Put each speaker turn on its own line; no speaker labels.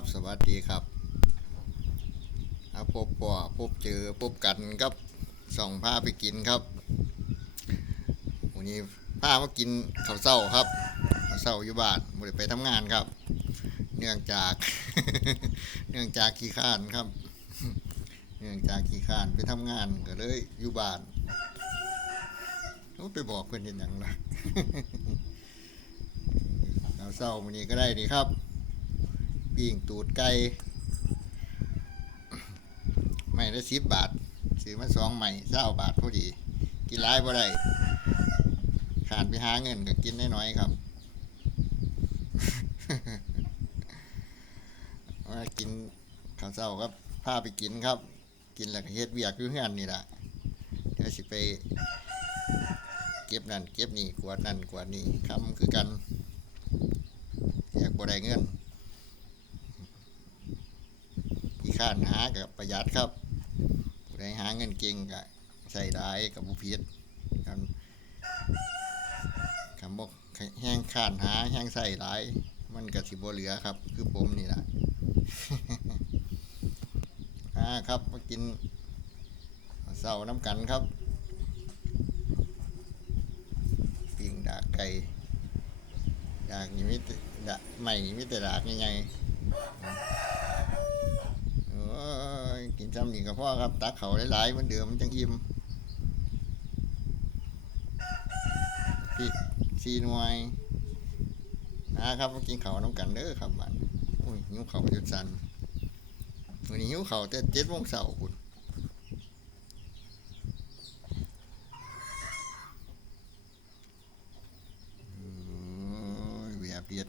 บสวัสดีครับพบป่อพบเจอพบกันครับส่องผ้าไปกินครับวันนี้ผ้ามากินข้าวเศร้าครับข้าวเศร้าอยู่บ้านไม่ได้ไปทำงานครับ เนื่องจาก เนื่องจากขี้ข้านครับ เนื่องจากขี้ข้านไปทำงานก็เลยอยู่บ้านโอ้ไปบอกเพื่อนเห็นอย่างไรข้าวเศร้าวันนี้ก็ได้นี่ครับ ปิ้งตูดไก่ไม่ละสิบบาทซื้อมาสองใหม่เศร้าบาทพอดี กินร้ายบ่ได้ขาดไปหาเงินก็กินน้อยๆครับว่ากินข้าวเศร้าครับพาไปกินครับ กินแล้วก็เฮ็ดเวียกอยู่เฮือนนี่แหละเดี๋ยวสิไป เก็บนั่นเก็บนี่กวาดนั่นกวาดนี่คำคือกันอยากบ่ได้เงิน ที่ ข้านหากับประหยัดครับผู้ใดหาเงินเก่งก็ใส่ได้กับบุพิษกันคำบอกแห้งข้านหาแห้งใส่หลายมันก็สิบเหลือครับ คือผมนี่แหละอ่าครับมากินเสาน้ำกันครับปิ้งดากไก่ดากนี่มิตดากใหม่มิต่ดากยังไง ยกินซ้ำนี่ก็พ่อครับ ตักเขาหลายๆเหมันเดิมมันจังอิ่มพริกซีนวยนะครับมากินเขาน้ำกันเด้อครับบ้านอุ้ยหิวเขาวจนสันวันนี้หิวเขาแต่เจ็ดโมงเสาร์คุณโอ้ยเวียเปียด